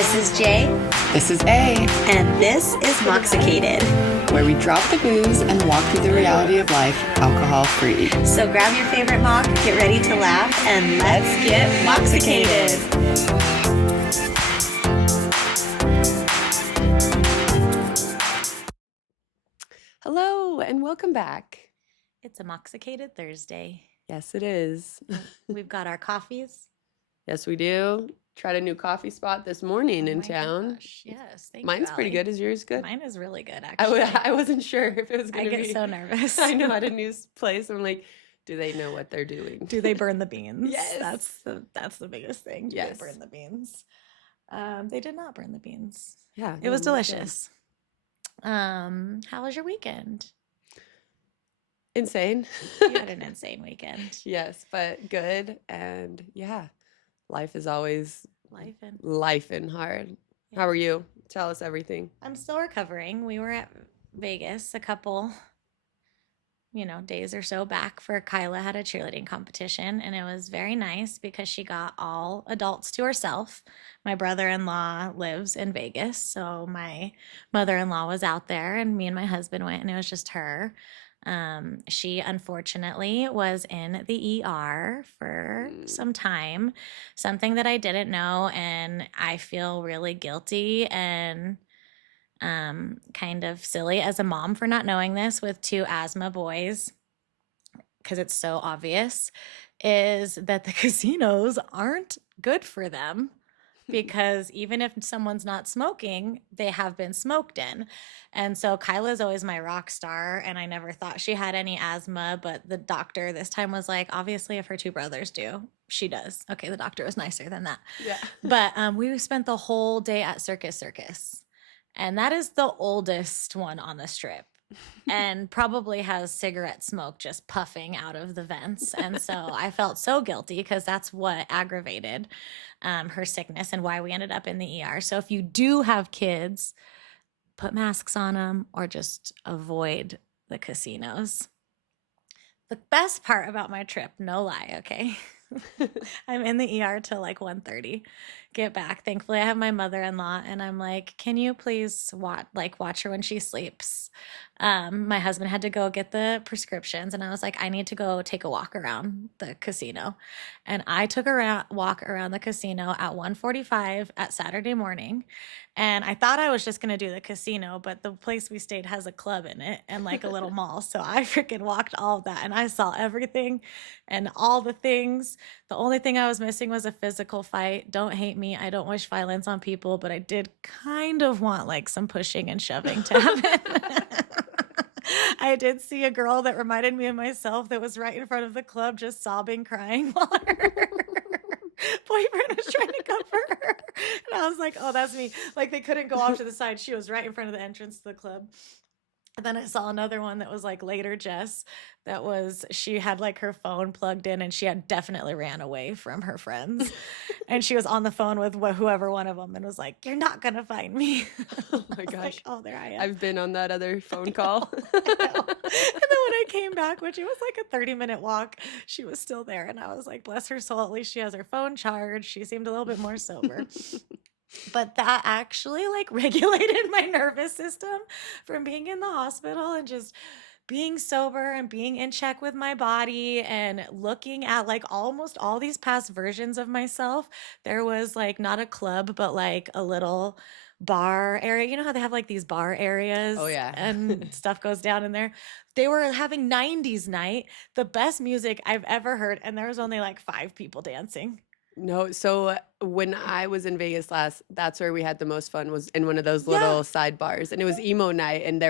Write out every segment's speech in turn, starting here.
This is Jay, This is A, and this is Mocksicated. where we drop the booze and walk through the reality of life alcohol-free. So grab your favorite mock, get ready to laugh, and let's get Mocksicated. Hello, and welcome back. It's a Mocksicated Thursday. Yes, it is. We've got our coffees. Yes, we do. Tried a new coffee spot this morning Oh in my town. gosh, yes, thank you, Mine's pretty Allie. good. Is yours good? Mine is really good, I actually. I wasn't sure if it was I going to get be. so nervous. I know at a new place. I'm like, do they know what they're doing? Do they burn the beans? Yes. That's the biggest thing. Do Yes. they burn the beans? They did not burn the beans. Yeah. It was no, mine's good. delicious. How was your weekend? Insane. You had an insane weekend. Yes, but good. And yeah, life is always Life and hard. Yeah. How are you? Tell us everything. I'm still recovering. We were at Vegas a couple, days or so back for Kyla had a cheerleading competition, and it was very nice because she got all adults to herself. My brother-in-law lives in Vegas, so my mother-in-law was out there, and me and my husband went, and it was just her. She unfortunately was in the ER for some time, something that I didn't know, and I feel really guilty and kind of silly as a mom for not knowing this with two asthma boys, because it's so obvious, is that the casinos aren't good for them. Because even if someone's not smoking, they have been smoked in. And so Kyla's always my rock star, and I never thought she had any asthma, but the doctor this time was like, obviously, if her two brothers do, she does. Okay, the doctor was nicer than that. Yeah. But we spent the whole day at Circus, and that is the oldest one on the strip. And probably has cigarette smoke just puffing out of the vents. And so I felt so guilty because that's what aggravated her sickness and why we ended up in the ER. So if you do have kids, put masks on them or just avoid the casinos. The best part about my trip, no lie, okay? I'm in the ER till like 1:30. Get back. Thankfully, I have my mother-in-law, and I'm like, can you please watch her when she sleeps? My husband had to go get the prescriptions, and I was like, I need to go take a walk around the casino. And I took a walk around the casino at 1:45 at Saturday morning. And I thought I was just going to do the casino, but the place we stayed has a club in it and like a little mall. So I freaking walked all of that, and I saw everything and all the things. The only thing I was missing was a physical fight. Don't hate me. I don't wish violence on people, but I did kind of want like some pushing and shoving to happen. I did see a girl that reminded me of myself that was right in front of the club, just sobbing, crying while her boyfriend was trying to comfort her. And I was like, oh, that's me. Like they couldn't go off to the side. She was right in front of the entrance to the club. And then I saw another one that was like later, Jess, she had like her phone plugged in, and she had definitely ran away from her friends. And she was on the phone with whoever one of them and was like, you're not going to find me. Oh my gosh. Like, oh, there I am. I've been on that other phone call. I know. And then when I came back, which it was like a 30-minute walk, she was still there. And I was like, bless her soul, at least she has her phone charged. She seemed a little bit more sober. But that actually like regulated my nervous system from being in the hospital and just being sober and being in check with my body and looking at like almost all these past versions of myself. There was like not a club, but like a little bar area. You know how they have like these bar areas? Oh, yeah. And stuff goes down in there. They were having 90s night, the best music I've ever heard. And there was only like 5 people dancing. No, so when I was in Vegas last, that's where we had the most fun, was in one of those little sidebars, and it was emo night, and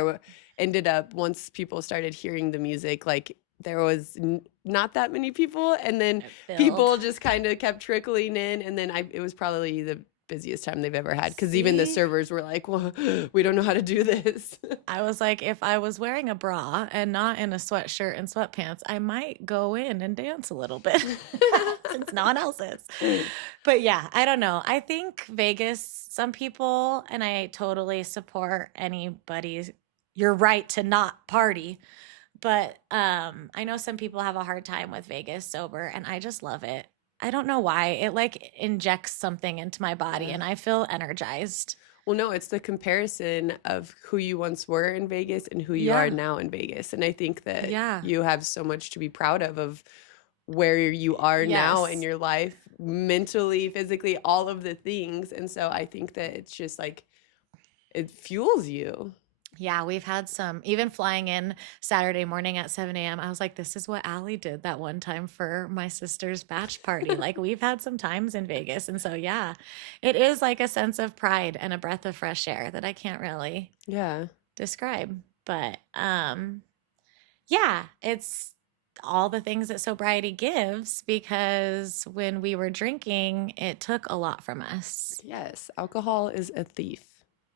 ended up, once people started hearing the music, like there was not that many people, and then people just kind of kept trickling in, and then it was probably the busiest time they've ever had, because even the servers were like, well, we don't know how to do this. I was like, if I was wearing a bra and not in a sweatshirt and sweatpants, I might go in and dance a little bit since no one else is. But yeah, I don't know. I think Vegas, some people, and I totally support anybody's, your right to not party. But I know some people have a hard time with Vegas sober, and I just love it. I don't know why. It like injects something into my body and I feel energized. Well, no, it's the comparison of who you once were in Vegas and who you are Yeah. now in Vegas. And I think that Yeah. you have so much to be proud of where you are now in Yes. your life, mentally, physically, all of the things. And so I think that it's just like, it fuels you. Yeah, we've had some, even flying in Saturday morning at 7 a.m. I was like, this is what Allie did that one time for my sister's batch party. Like, we've had some times in Vegas. And so, yeah, it is like a sense of pride and a breath of fresh air that I can't really Yeah. describe. But yeah, it's all the things that sobriety gives because when we were drinking, it took a lot from us. Yes. Alcohol is a thief.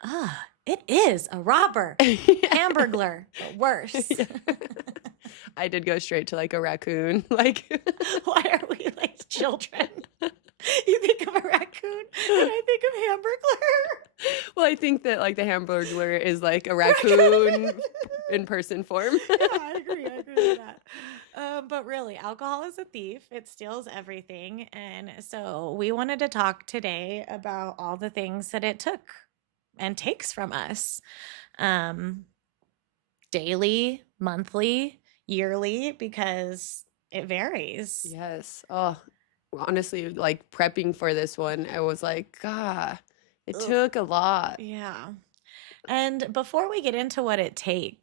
Ah, it is a robber, Yeah. hamburglar, but worse. Yeah. I did go straight to like a raccoon. Like, Why are we like children? You think of a raccoon and I think of hamburglar. well, I think that like the Hamburglar is like a raccoon in person form. Yeah, I agree. I agree with that. But really, alcohol is a thief. It steals everything. And so we wanted to talk today about all the things that it took and takes from us. Daily, monthly, yearly, because it varies. Yes. Oh, honestly, like prepping for this one, I was like, God, it Ugh. took a lot. Yeah. And before we get into what it takes,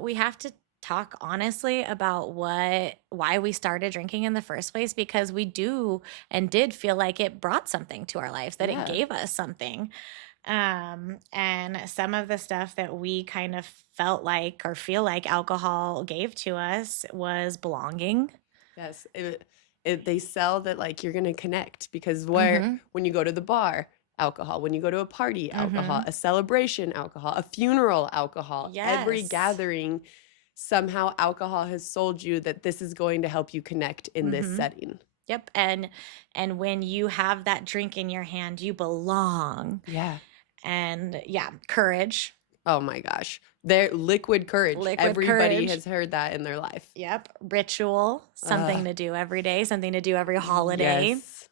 we have to talk honestly about why we started drinking in the first place because we do and did feel like it brought something to our lives, that it Yeah. gave us something. And some of the stuff that we kind of felt like or feel like alcohol gave to us was belonging. Yes. They sell that like you're going to connect because when you go to the bar, alcohol, when you go to a party, alcohol, a celebration, alcohol, a funeral, alcohol, every Yes. gathering, somehow alcohol has sold you that this is going to help you connect in this setting. Yep. And when you have that drink in your hand, you belong. Yeah. And yeah, courage. Oh my gosh. They're liquid courage. Liquid Everybody courage. has heard that in their life. Yep. Ritual, something to do every day, something to do every holiday. Yes.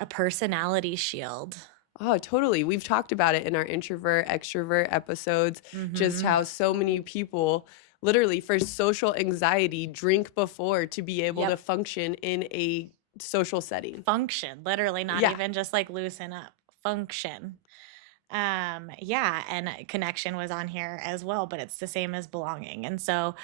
A personality shield. Oh, totally. We've talked about it in our introvert, extrovert episodes, just how so many people literally for social anxiety drink before to be able to function in a social setting. Function, literally, not even just like loosen up. Function. Yeah, and connection was on here as well, but it's the same as belonging. And so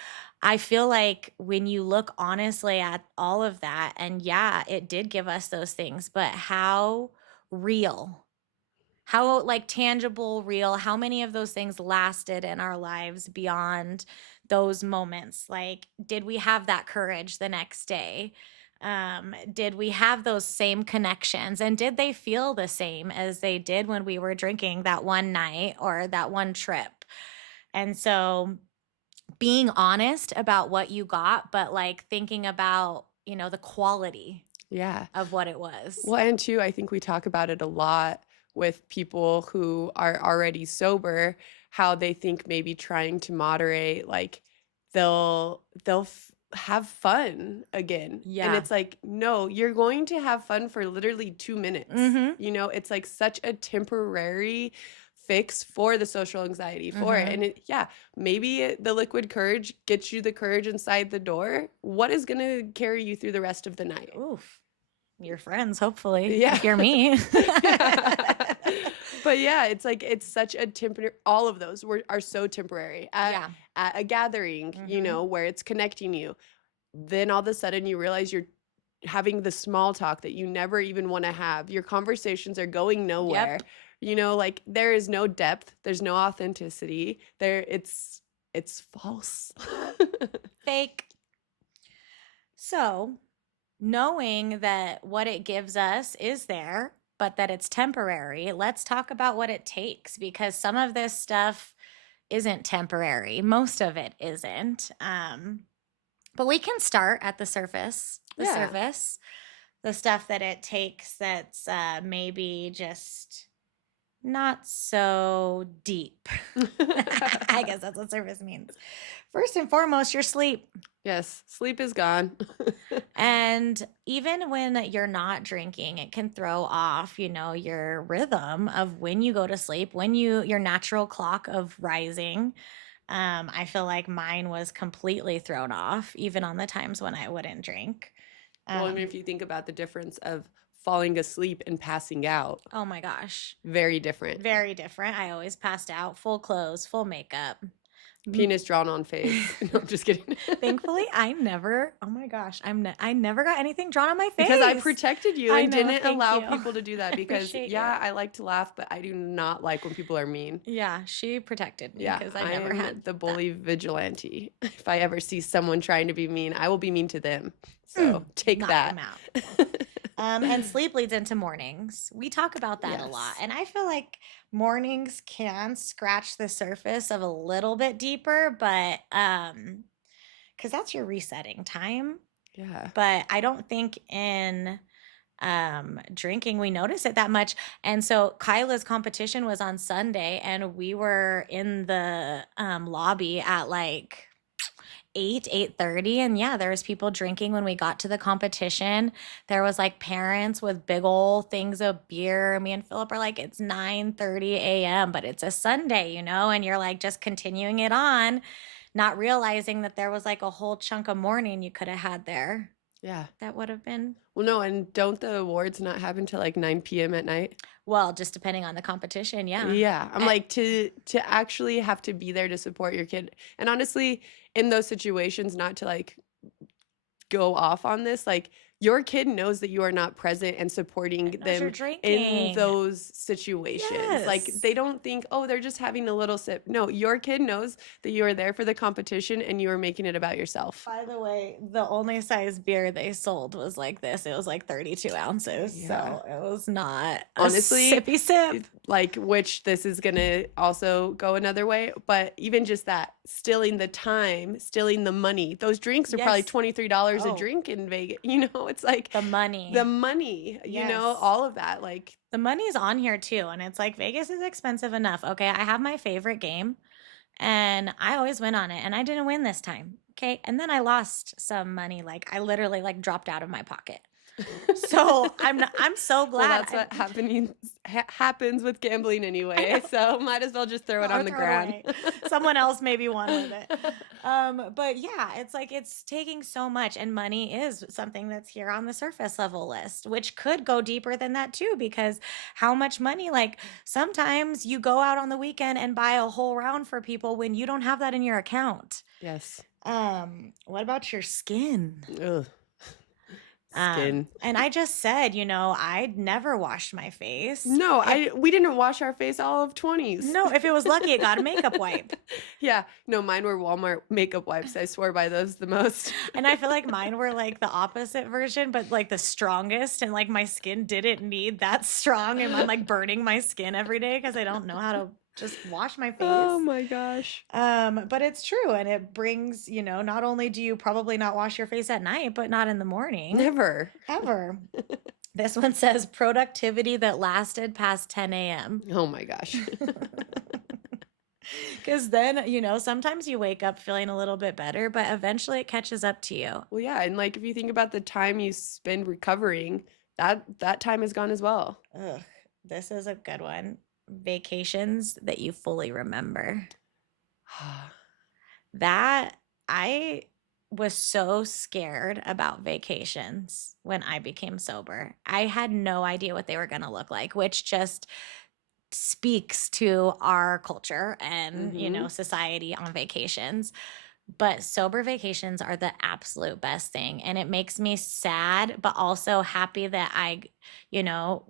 I feel like when you look honestly at all of that, and yeah, it did give us those things, but how real, how like tangible, real, how many of those things lasted in our lives beyond those moments? Like, did we have that courage the next day? Did we have those same connections and did they feel the same as they did when we were drinking that one night or that one trip? And so being honest about what you got, but like thinking about, the quality of what it was. Well, and too, I think we talk about it a lot with people who are already sober, how they think maybe trying to moderate, like they'll have fun again. Yeah. And it's like, no, you're going to have fun for literally 2 minutes. It's like such a temporary fix for the social anxiety for it. And maybe the liquid courage gets you the courage inside the door. What is going to carry you through the rest of the night? Oof. Your friends, hopefully. Yeah. If you're me. But yeah, it's like it's such a temporary. All of those are so temporary at a gathering, where it's connecting you. Then all of a sudden you realize you're having the small talk that you never even want to have. Your conversations are going nowhere. Like there is no depth. There's no authenticity. It's false. Fake. So, knowing that what it gives us is there, but that it's temporary, let's talk about what it takes because some of this stuff isn't temporary. Most of it isn't. But we can start at the surface, the stuff that it takes that's maybe just not so deep. I guess that's what service means. First and foremost, your sleep. Yes, sleep is gone. And even when you're not drinking, it can throw off, your rhythm of when you go to sleep, your natural clock of rising. I feel like mine was completely thrown off, even on the times when I wouldn't drink. Well, I mean, if you think about the difference of falling asleep and passing out, Oh my gosh. very different. Very different. I always passed out, full clothes, full makeup. Penis drawn on face. No, I'm just kidding. Thankfully, I never, oh my gosh, I never got anything drawn on my face. Because I protected you I and know, didn't thank allow you. people to do that. I Because, appreciate yeah, you. I like to laugh, but I do not like when people are mean. Yeah, she protected me Yeah, because I I never am had the that. bully vigilante. If I ever see someone trying to be mean, I will be mean to them. So take knock that. them out. And sleep leads into mornings. We talk about that a lot. Yes. And I feel like mornings can scratch the surface of a little bit deeper, but because that's your resetting time. Yeah. But I don't think in drinking we notice it that much. And so Kyla's competition was on Sunday, and we were in the lobby at like 8:30, and yeah, there was people drinking when we got to the competition. There was like parents with big old things of beer. Me and Philip are like, it's 9:30 a.m., but it's a Sunday, and you're like just continuing it on, not realizing that there was like a whole chunk of morning you could have had there. Yeah. That would have been, Well, no, and don't the awards not happen till like 9 p.m. at night? well, just depending on the competition. Yeah. Yeah. I'm Eh, like to actually have to be there to support your kid. And honestly, in those situations, not to like go off on this, like your kid knows that you are not present and supporting knows them you're in drinking. those situations. Like Yes. they don't think, oh, they're just having a little sip. No, your kid knows that you are there for the competition and you are making it about yourself. By the way, the only size beer they sold was like this. It was like 32 ounces. Yeah. So it was not a Honestly, sippy sip. like, which this is gonna also go another way, but even just that, stealing the time, stealing the money. Those drinks are probably Yes. $23 a Oh. drink in Vegas. It's like The money. the money, Yes. all of that. Like, The money's on here too. And it's like Vegas is expensive enough. Okay. I have my favorite game and I always win on it. And I didn't win this time. Okay. And then I lost some money. Like I literally like dropped out of my pocket. So I'm so well, glad. that's what happens with gambling anyway. So might as well just throw it Or on the throw it ground. away. Someone else maybe won with it. But yeah, it's like it's taking so much, and money is something that's here on the surface level list, which could go deeper than that too, because how much money, like sometimes you go out on the weekend and buy a whole round for people when you don't have that in your account. Yes. What about your skin? Ugh. Skin. And I just said, I'd never washed my face. No, we didn't wash our face all of 20s. No, if it was lucky, it got a makeup wipe. Yeah, no, mine were Walmart makeup wipes. I swear by those the most. And I feel like mine were like the opposite version, but like the strongest. And like my skin didn't need that strong. And I'm like burning my skin every day because I don't know how to just wash my face. Oh my gosh. But it's true. And it brings, not only do you probably not wash your face at night, but not in the morning. Never. Ever. This one says productivity that lasted past 10 a.m. Oh my gosh. Because then, sometimes you wake up feeling a little bit better, but eventually it catches up to you. Well, yeah, and like if you think about the time you spend recovering, that time is gone as well. Ugh, this is a good one. Vacations that you fully remember. That I was so scared about vacations when I became sober. I had no idea what they were going to look like, which just speaks to our culture and, society on vacations. But sober vacations are the absolute best thing. And it makes me sad, but also happy that I,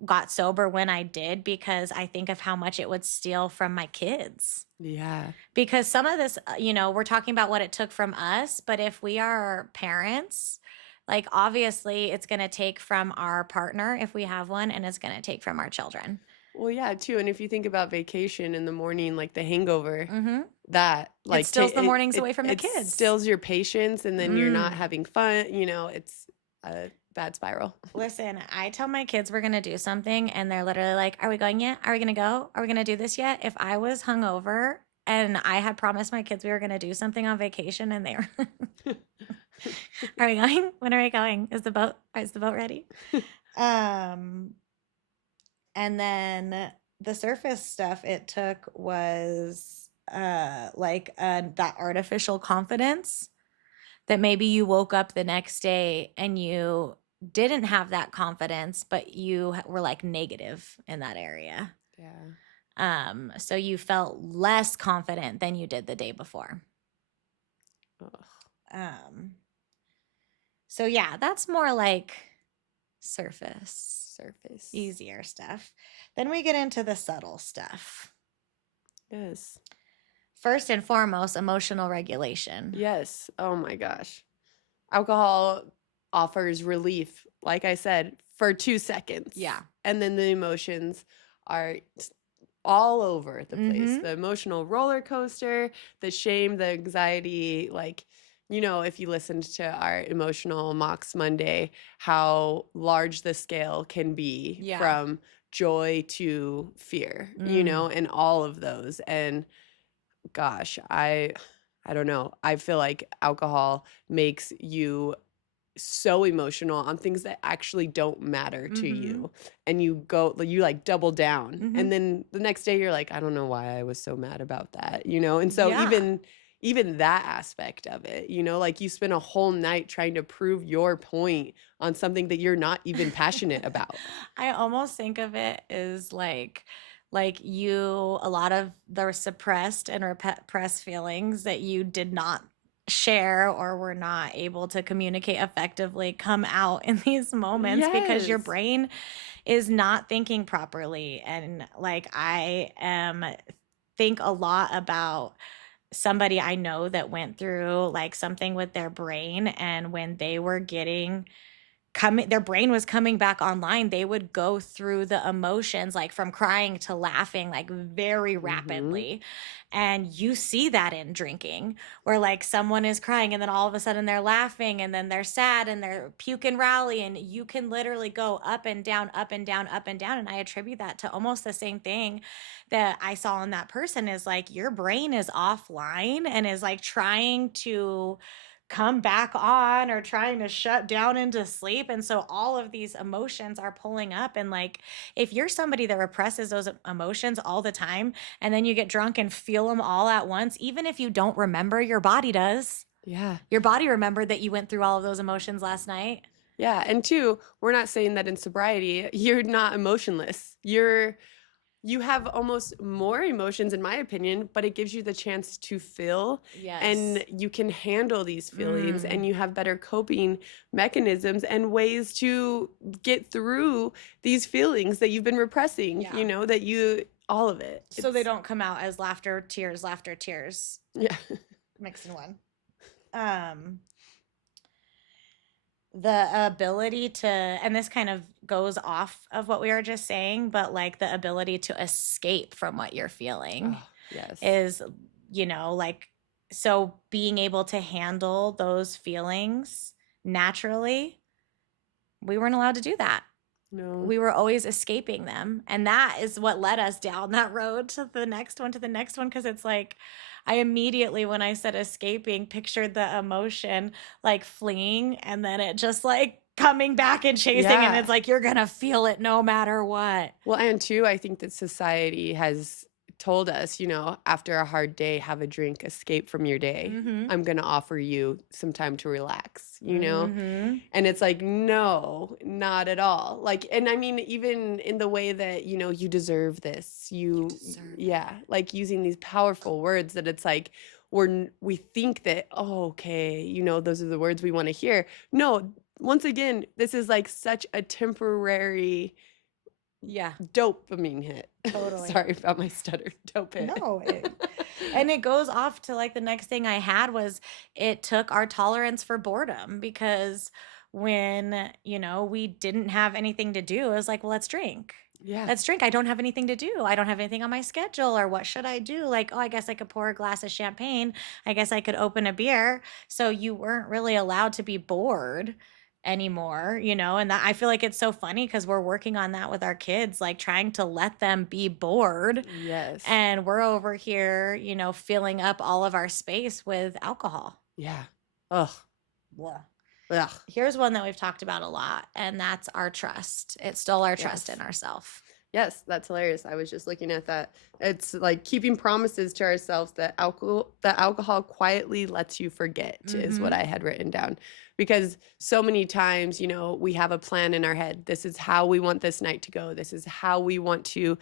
got sober when I did, because I think of how much it would steal from my kids. Yeah. Because some of this, we're talking about what it took from us, but if we are parents, like obviously it's going to take from our partner if we have one, and it's going to take from our children. Well, yeah, too. And if you think about vacation in the morning, like the hangover, Mm-hmm. that like It steals the mornings away from the it kids. steals your patience, and then you're not having fun. It's bad spiral. Listen, I tell my kids we're going to do something and they're literally like, "Are we going yet? Are we going to go? Are we going to do this yet?" If I was hungover and I had promised my kids we were going to do something on vacation and they were, "Are we going? When are we going? Is the boat ready?" Um and then the surface stuff it took was that artificial confidence that maybe you woke up the next day and you didn't have that confidence, but you were like negative in that area. Yeah. So you felt less confident than you did the day before. Ugh. Um, so yeah, that's more like surface, Surface. easier stuff. Then we get into the subtle stuff. Yes. First and foremost, emotional regulation. Yes. Oh my gosh. Alcohol offers relief, like I said, for 2 seconds. Yeah. And then the emotions are all over the place. Mhm. The emotional roller coaster, the shame, the anxiety, like, if you listened to our emotional Mox Monday, how large the scale can be Yeah. from joy to fear, and all of those. And gosh, I don't know. I feel like alcohol makes you so emotional on things that actually don't matter to Mhm. you, and you like double down, Mhm. and then the next day you're like, I don't know why I was so mad about that, and so Yeah. even that aspect of it, like you spend a whole night trying to prove your point on something that you're not even passionate about. I almost think of it as like you a lot of the suppressed and repressed feelings that you did not share or were not able to communicate effectively come out in these moments because your Yes. brain is not thinking properly. And like I am think a lot about somebody I know that went through like something with their brain, and when they were getting coming their brain was coming back online, they would go through the emotions like from crying to laughing like very Mm-hmm. rapidly. And you see that in drinking where like someone is crying and then all of a sudden they're laughing and then they're sad and they're puke and rally, and you can literally go up and down, up and down, up and down. And I attribute that to almost the same thing that I saw in that person, is like your brain is offline and is like trying to come back on or trying to shut down into sleep. And so all of these emotions are pulling up. And like, if you're somebody that represses those emotions all the time and then you get drunk and feel them all at once, even if you don't remember, your body does. Yeah. Your body remembered that you went through all of those emotions last night. Yeah. And two, we're not saying that in sobriety you're not emotionless. You have almost more emotions, in my opinion, but it gives you the chance to feel. Yes. And you can handle these feelings, and you have better coping mechanisms and ways to get through these feelings that you've been repressing, Yeah. all of it. So they don't come out as laughter, tears Yeah. mixed in one. The ability to, and this kind of goes off of what we were just saying, but like the ability to escape from what you're feeling Yes. is, like, so being able to handle those feelings naturally, we weren't allowed to do that. No. We were always escaping them. And that is what led us down that road to the next one, because it's like, I immediately, when I said escaping, pictured the emotion like fleeing and then it just like coming back and chasing. Yeah. And it's like, you're going to feel it no matter what. Well, and two, I think that society has told us, after a hard day, have a drink, escape from your day. Mhm. I'm going to offer you some time to relax, Mhm. And it's like, no, not at all. Like, and I mean, even in the way that, you deserve this, yeah, like using these powerful words that it's like, we think that, oh, okay, those are the words we want to hear. No, once again, this is like such a temporary Yeah. dopamine hit. Totally. Sorry about my stutter. Dope hit. No. And it goes off to like the next thing I had was it took our tolerance for boredom, because when, we didn't have anything to do, it was like, well, let's drink. Yeah. Let's drink. I don't have anything to do. I don't have anything on my schedule, or what should I do? Like, oh, I guess I could pour a glass of champagne. I guess I could open a beer. So you weren't really allowed to be bored. anymore, and that I feel like it's so funny because we're working on that with our kids, like trying to let them be bored, Yes. and we're over here, filling up all of our space with alcohol. Yeah. Ugh. Yeah. Ugh. Here's one that we've talked about a lot, and that's our trust. It stole our trust Yes. in ourselves. Yes, that's hilarious. I was just looking at that. It's like keeping promises to ourselves that alcohol quietly lets you forget is what I had written down. Because so many times, we have a plan in our head. This is how we want this night to go. This is how we want to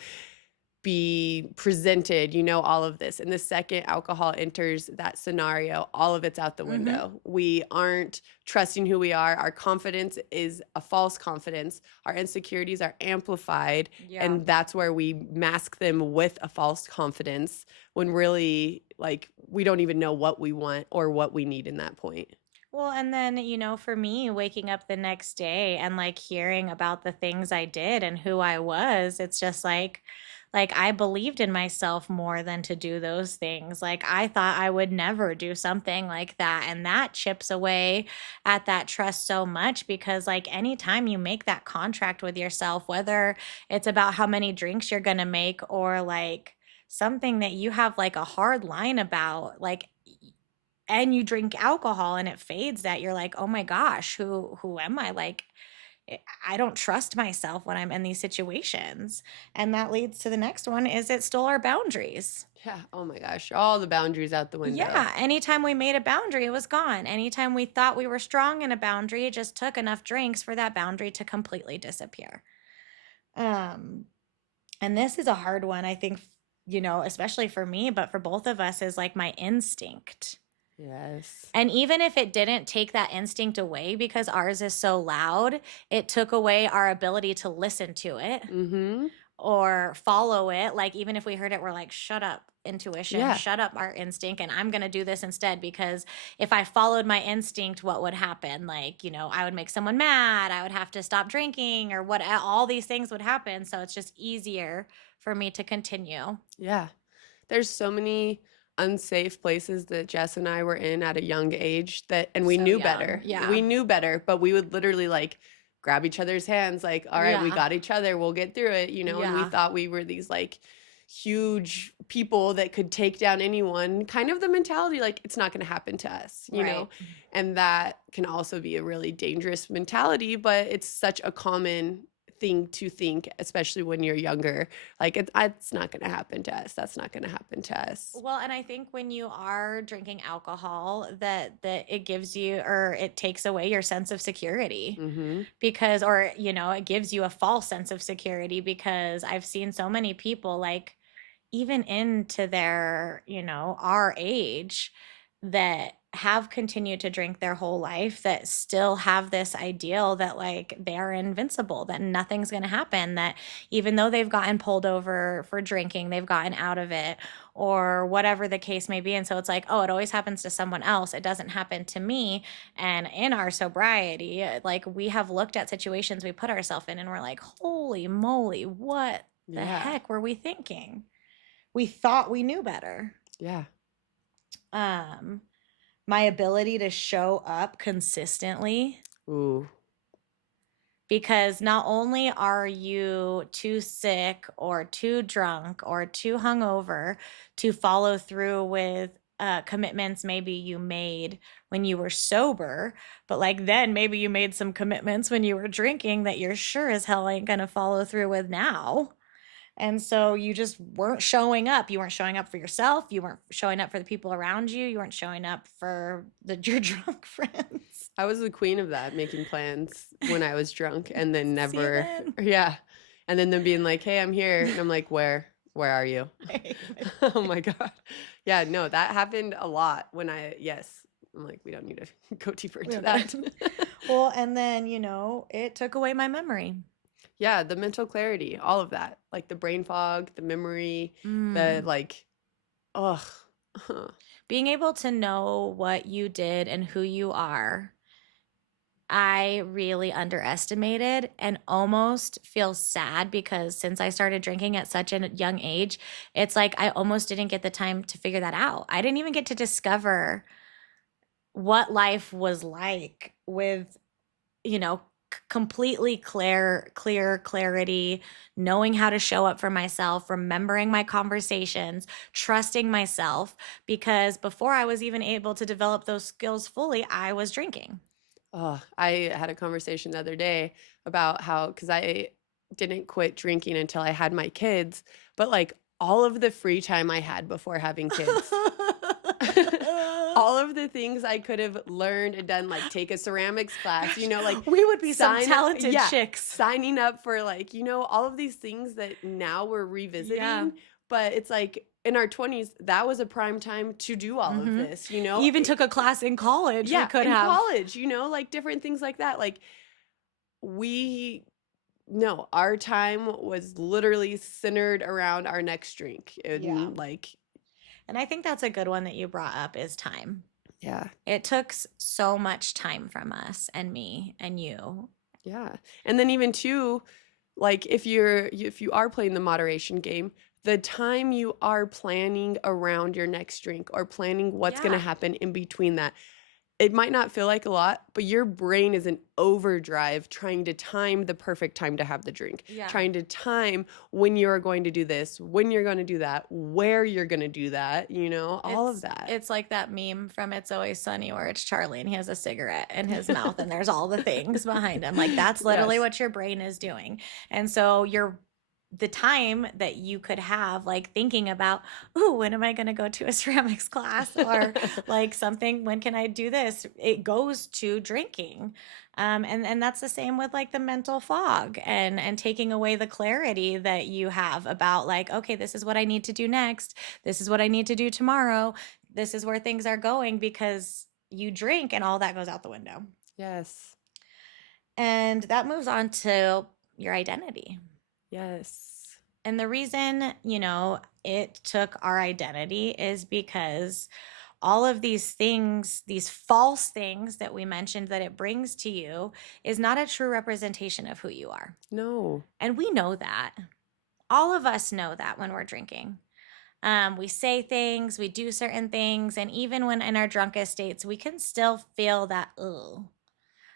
be presented, all of this. And the second alcohol enters that scenario, all of it's out the window. We aren't trusting who we are. Our confidence is a false confidence. Our insecurities are amplified. Yeah. And that's where we mask them with a false confidence when really, like, we don't even know what we want or what we need in that point. Well, and then, for me, waking up the next day and like hearing about the things I did and who I was, it's just like I believed in myself more than to do those things. Like I thought I would never do something like that. And that chips away at that trust so much because like anytime you make that contract with yourself, whether it's about how many drinks you're going to make or like something that you have like a hard line about, like and you drink alcohol and it fades, that you're like, oh my gosh, who am I? Like I don't trust myself when I'm in these situations. And that leads to the next one, is it stole our boundaries. Yeah. Oh my gosh. All the boundaries out the window. Yeah. Anytime we made a boundary, it was gone. Anytime we thought we were strong in a boundary, it just took enough drinks for that boundary to completely disappear. And this is a hard one, I think, especially for me, but for both of us, is like my instinct. Yes. And even if it didn't take that instinct away, because ours is so loud, it took away our ability to listen to it or follow it. Like, even if we heard it, we're like, shut up, intuition, shut up, our instinct. And I'm going to do this instead, because if I followed my instinct, what would happen? Like, I would make someone mad. I would have to stop drinking or what, all these things would happen. So it's just easier for me to continue. Yeah. There's so many unsafe places that Jess and I were in at a young age and we knew better. Yeah. We knew better, but we would literally like grab each other's hands, like, all right, we got each other. We'll get through it, and we thought we were these like huge people that could take down anyone, kind of the mentality, like it's not going to happen to us, you know? And that can also be a really dangerous mentality, but it's such a common thing to think, especially when you're younger, like it's not going to happen to us. That's not going to happen to us. Well, and I think when you are drinking alcohol, that it gives you, or it takes away your sense of security, because, or it gives you a false sense of security, because I've seen so many people, like even into their our age, that have continued to drink their whole life, that still have this ideal that like they're invincible, that nothing's going to happen, that even though they've gotten pulled over for drinking, they've gotten out of it, or whatever the case may be. And so it's like, oh, it always happens to someone else, it doesn't happen to me. And in our sobriety, like we have looked at situations we put ourselves in and we're like, holy moly, what the heck were we thinking? We thought we knew better. Yeah. My ability to show up consistently. Ooh. Because not only are you too sick or too drunk or too hungover to follow through with commitments maybe you made when you were sober, but like then maybe you made some commitments when you were drinking that you're sure as hell ain't gonna follow through with now. And so you just weren't showing up. You weren't showing up for yourself. You weren't showing up for the people around you. You weren't showing up for your drunk friends. I was the queen of that, making plans when I was drunk and then never. Yeah. And then them being like, hey, I'm here. And I'm like, where are you? Oh my God. Yeah, no, that happened a lot when I'm like, we don't need to go deeper into that. Well, and then, it took away my memory. Yeah, the mental clarity, all of that, like the brain fog, the memory, the like, ugh. Being able to know what you did and who you are, I really underestimated and almost feel sad, because since I started drinking at such a young age, it's like I almost didn't get the time to figure that out. I didn't even get to discover what life was like with you know, completely clarity, knowing how to show up for myself, remembering my conversations, trusting myself, because before I was even able to develop those skills fully, I was drinking. Oh, I had a conversation the other day about how, because I didn't quit drinking until I had my kids, but like all of the free time I had before having kids, all of the things I could have learned and done, like take a ceramics class, like We would be some sign up, talented chicks. signing up for like, all of these things that now we're Yeah. revisiting. But it's like in our 20s, that was a prime time to do all of this, Even took a class in college. We Yeah, could in have. college, like different things like that. Like we no, our time was literally centered around our next drink. Yeah. And like, And I think that's a good one that you brought up is time. yeah. It took so much time from us and me and you. Yeah. And then even too, like if you are playing the moderation game, the time you are planning around your next drink or planning what's going to Yeah. happen in between that, it might not feel like a lot, but your brain is in overdrive trying to time the perfect time to have the drink, Yeah. trying to time when you're going to do this, when you're going to do that, where you're going to do that, all of that. It's like that meme from It's Always Sunny where it's Charlie and he has a cigarette in his mouth and there's all the things behind him. Like that's literally Yes. what your brain is doing. And so the time that you could have like thinking about, ooh, when am I going to go to a ceramics class or like something, when can I do this? It goes to drinking. And that's the same with like the mental fog and taking away the clarity that you have about like, okay, this is what I need to do next. This is what I need to do tomorrow. This is where things are going because you drink and all that goes out the window. Yes. And that moves on to your identity. Yes. And the reason, it took our identity is because all of these things, these false things that we mentioned that it brings to you, is not a true representation of who you are. No. And we know that. All of us know that when we're drinking. We say things, we do certain things, and even when in our drunkest states, we can still feel that, ugh.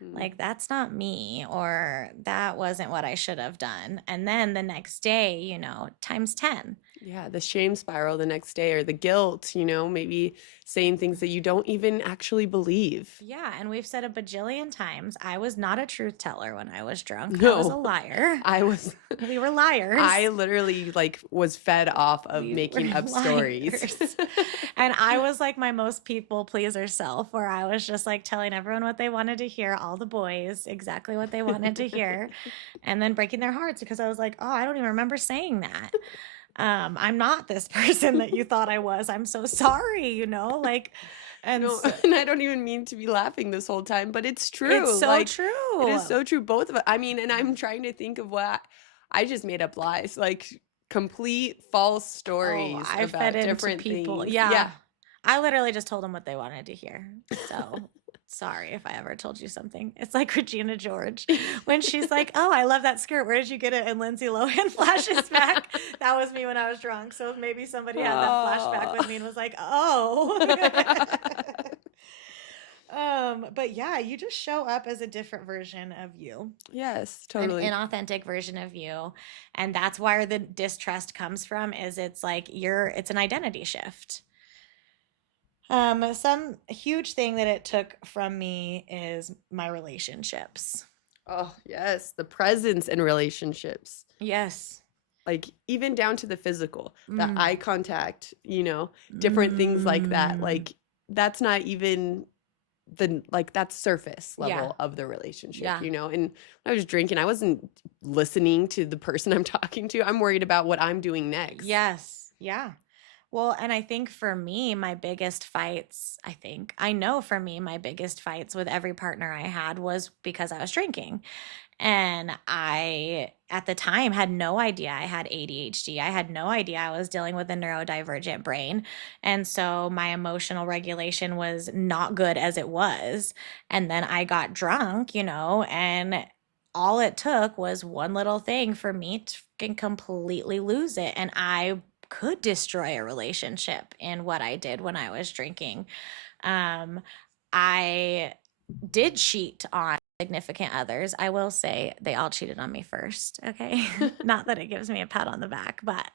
Like, that's not me, or that wasn't what I should have done. And then the next day, times 10. Yeah, the shame spiral the next day or the guilt, maybe saying things that you don't even actually believe. Yeah, and we've said a bajillion times, I was not a truth teller when I was drunk. No. I was a liar. We were liars. I literally was fed off of making up stories. And I was like my most people pleaser self, where I was just like telling everyone what they wanted to hear, all the boys exactly what they wanted to hear, and then breaking their hearts because I was like, oh, I don't even remember saying that. I'm not this person that you thought I was. I'm so sorry, and and I don't even mean to be laughing this whole time, but it's true. It's so true. It is so true. Both of us. I mean, and I'm trying to think of what I just made up lies, like complete false stories I about fed into different people. things. Yeah. I literally just told them what they wanted to hear. So sorry if I ever told you something. It's like Regina George when she's like, oh, I love that skirt. Where did you get it? And Lindsay Lohan flashes back. That was me when I was drunk. So if maybe somebody had that flashback with me and was like, oh. But yeah, you just show up as a different version of you. Yes, totally. An inauthentic version of you. And that's where the distrust comes from, is it's like it's an identity shift. Some huge thing that it took from me is my relationships. Oh, yes. The presence in relationships. Yes. Like even down to the physical, the eye contact, different things like that. Like that's not even that's surface level of the relationship, and when I was drinking, I wasn't listening to the person I'm talking to. I'm worried about what I'm doing next. Yes. Yeah. Well, and I think for me, my biggest fights, I know for me, my biggest fights with every partner I had was because I was drinking. And I, at the time, had no idea I had ADHD. I had no idea I was dealing with a neurodivergent brain. And so my emotional regulation was not good as it was. And then I got drunk, and all it took was one little thing for me to completely lose it. And I could destroy a relationship in what I did when I was drinking. I did cheat on significant others, I will say they all cheated on me first. Okay. Not that it gives me a pat on the back, but,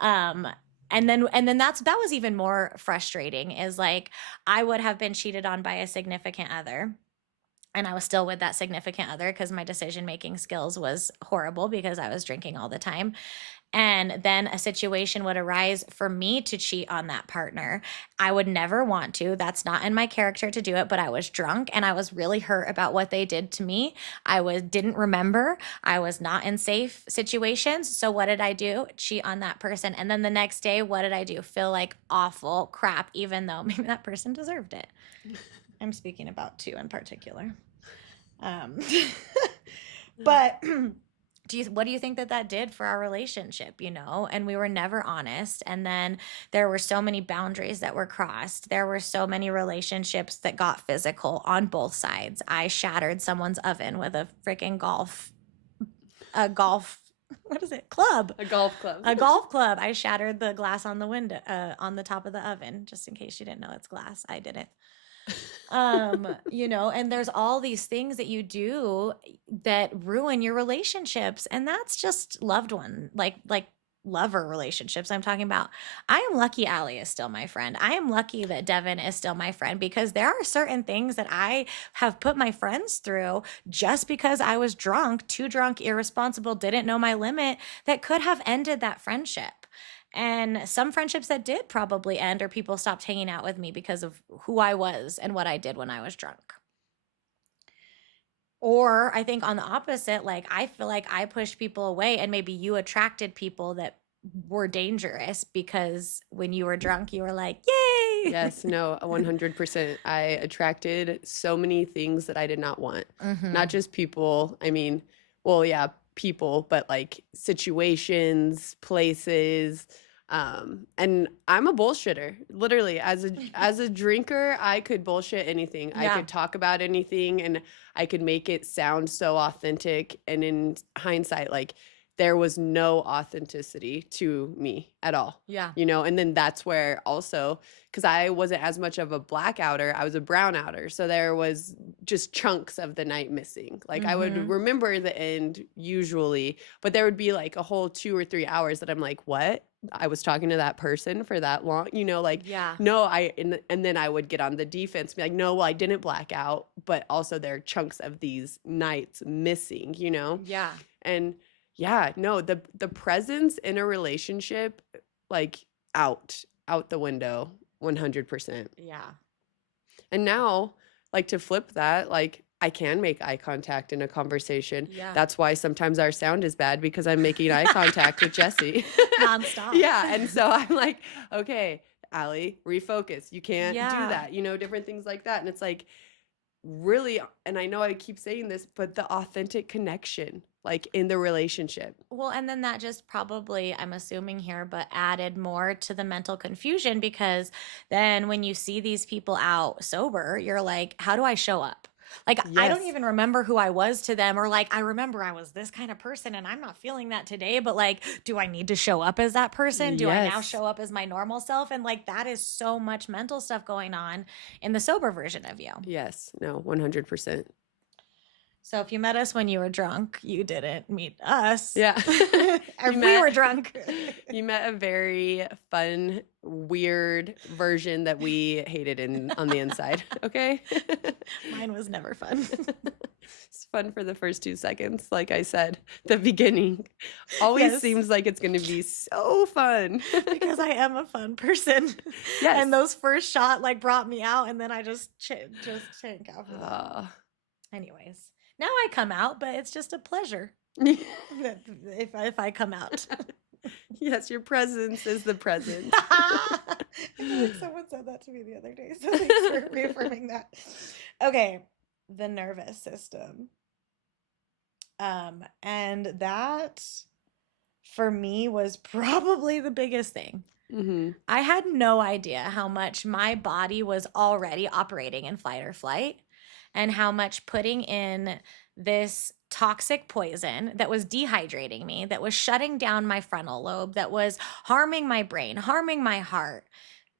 um, and then that was even more frustrating is like I would have been cheated on by a significant other and I was still with that significant other because my decision making skills was horrible because I was drinking all the time. And then a situation would arise for me to cheat on that partner. I would never want to. That's not in my character to do it, but I was drunk and I was really hurt about what they did to me. Didn't remember. I was not in safe situations. So what did I do? Cheat on that person. And then the next day, what did I do? Feel like awful crap, even though maybe that person deserved it. I'm speaking about two in particular. But what do you think that did for our relationship, and we were never honest, and then there were so many boundaries that were crossed. There were so many relationships that got physical on both sides. I shattered someone's oven with a freaking golf what is it, club, A golf club. a golf club. I shattered the glass on the window, on the top of the oven, just in case you didn't know it's glass. I didn't. And there's all these things that you do that ruin your relationships, and that's just loved one, like lover relationships I'm talking about. I am lucky Allie is still my friend. I am lucky that Devin is still my friend because there are certain things that I have put my friends through just because I was drunk, too drunk, irresponsible, didn't know my limit, that could have ended that friendship. And some friendships that did probably end, or people stopped hanging out with me because of who I was and what I did when I was drunk. Or I think on the opposite, like I feel like I pushed people away and maybe you attracted people that were dangerous because when you were drunk, you were like, yay. Yes, no, 100%. I attracted so many things that I did not want. Not just people. I mean, well, yeah, people, but like situations, places. And I'm a bullshitter. Literally, as a drinker, I could bullshit anything. I could talk about anything and I could make it sound so authentic. And in hindsight, like there was no authenticity to me at all. Yeah. And then that's where also, because I wasn't as much of a blackouter, I was a brownouter. So there was just chunks of the night missing. Like I would remember the end usually, but there would be like a whole 2 or 3 hours that I'm like, what? I was talking to that person for that long, like, no, and then I would get on the defense, be like, no, well, I didn't black out, but also there are chunks of these nights missing, Yeah. And yeah, no, the presence in a relationship, like out the window, 100%. Yeah. And now, like to flip that, like I can make eye contact in a conversation. Yeah. That's why sometimes our sound is bad because I'm making eye contact with Jesse. Nonstop. Yeah. And so I'm like, okay, Allie, refocus. You can't do that, different things like that. And it's like really, and I know I keep saying this, but the authentic connection, like in the relationship. Well, and then that just probably, I'm assuming here, but added more to the mental confusion because then when you see these people out sober, you're like, how do I show up? Like, I don't even remember who I was to them, or like, I remember I was this kind of person and I'm not feeling that today, but like, do I need to show up as that person? Do I now show up as my normal self? And like, that is so much mental stuff going on in the sober version of you. Yes, no, 100%. So if you met us when you were drunk, you didn't meet us. Yeah. We were drunk. You met a very fun, weird version that we hated on the inside. Okay. Mine was never fun. It's fun for the first 2 seconds. Like I said, the beginning always seems like it's going to be so fun. Because I am a fun person. Yes. And those first shot like brought me out, and then I just tank after that. Anyways. Now I come out, but it's just a pleasure if I come out. Yes, your presence is the present. I feel like someone said that to me the other day, so thanks for reaffirming that. Okay, the nervous system. And that, for me, was probably the biggest thing. I had no idea how much my body was already operating in fight or flight. And how much putting in this toxic poison that was dehydrating me, that was shutting down my frontal lobe, that was harming my brain, harming my heart,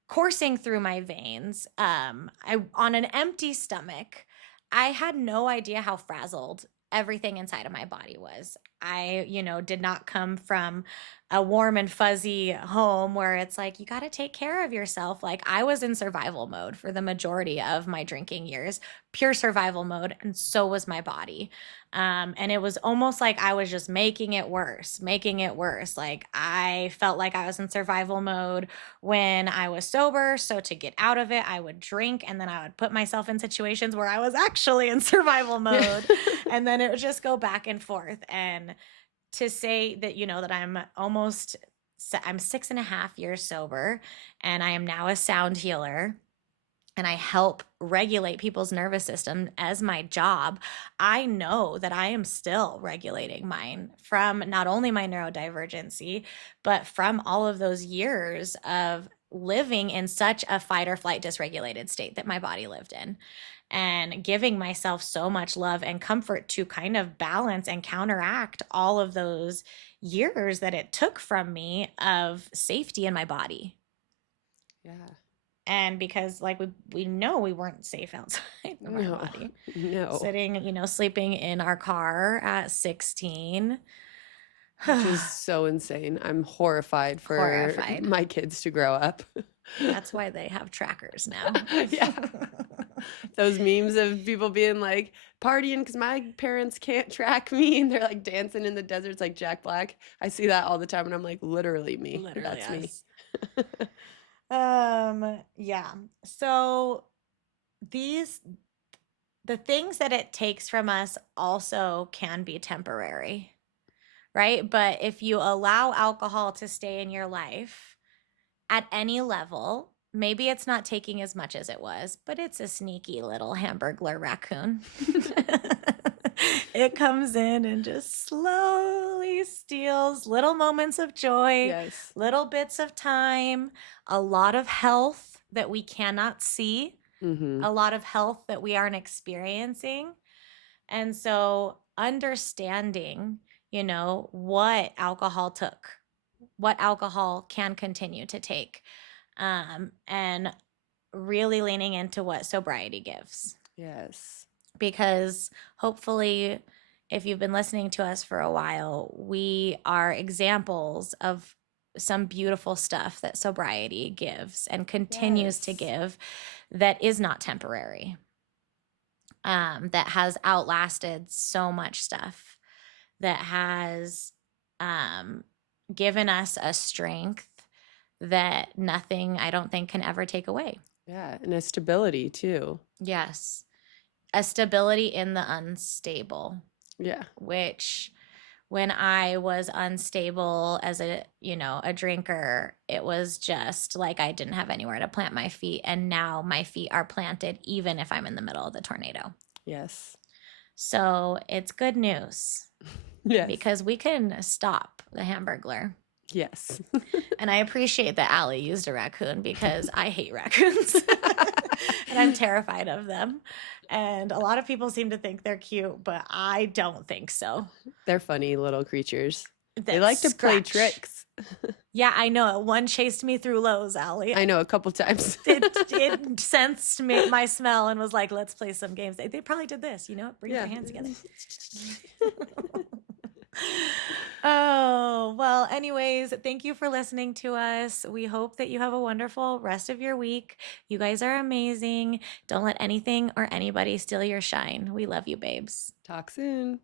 coursing through my veins, on an empty stomach, I had no idea how frazzled everything inside of my body was. I, did not come from a warm and fuzzy home where it's like, you got to take care of yourself. Like, I was in survival mode for the majority of my drinking years, pure survival mode. And so was my body. And it was almost like I was just making it worse, making it worse. Like, I felt like I was in survival mode when I was sober. So to get out of it, I would drink, and then I would put myself in situations where I was actually in survival mode. And then it would just go back and forth. And to say that, that I'm 6.5 years sober, and I am now a sound healer, and I help regulate people's nervous system as my job, I know that I am still regulating mine from not only my neurodivergency, but from all of those years of living in such a fight or flight dysregulated state that my body lived in, and giving myself so much love and comfort to kind of balance and counteract all of those years that it took from me of safety in my body. Yeah. And because, like, we know we weren't safe outside of our body. No. Sitting, sleeping in our car at 16. Which is so insane. I'm horrified for my kids to grow up. That's why they have trackers now. Yeah. Those memes of people being like partying because my parents can't track me, and they're like dancing in the deserts like Jack Black. I see that all the time, and I'm like, literally me. Literally That's us. me. Yeah. So the things that it takes from us also can be temporary, right? But if you allow alcohol to stay in your life at any level, maybe it's not taking as much as it was, but it's a sneaky little hamburglar raccoon. It comes in and just slowly steals little moments of joy, Yes. little bits of time, a lot of health that we cannot see, a lot of health that we aren't experiencing. And so understanding, what alcohol took, what alcohol can continue to take, and really leaning into what sobriety gives. Yes. Because hopefully, if you've been listening to us for a while, we are examples of some beautiful stuff that sobriety gives and continues to give, that is not temporary, that has outlasted so much stuff, that has given us a strength that nothing, I don't think, can ever take away. Yeah, and a stability too. Yes. A stability in the unstable. Yeah. Which, when I was unstable as a drinker, it was just like I didn't have anywhere to plant my feet. And now my feet are planted even if I'm in the middle of the tornado. Yes. So it's good news. Yes. Because we can stop the Hamburglar. Yes. And I appreciate that Allie used a raccoon, because I hate raccoons. And I'm terrified of them. And a lot of people seem to think they're cute, but I don't think so. They're funny little creatures. They like to play tricks. Yeah, I know. One chased me through Lowe's, Allie. I know, a couple times. It sensed my smell and was like, let's play some games. They probably did this, bring your hands together. Oh, well, anyways, thank you for listening to us. We hope that you have a wonderful rest of your week. You guys are amazing. Don't let anything or anybody steal your shine. We love you, babes. Talk soon.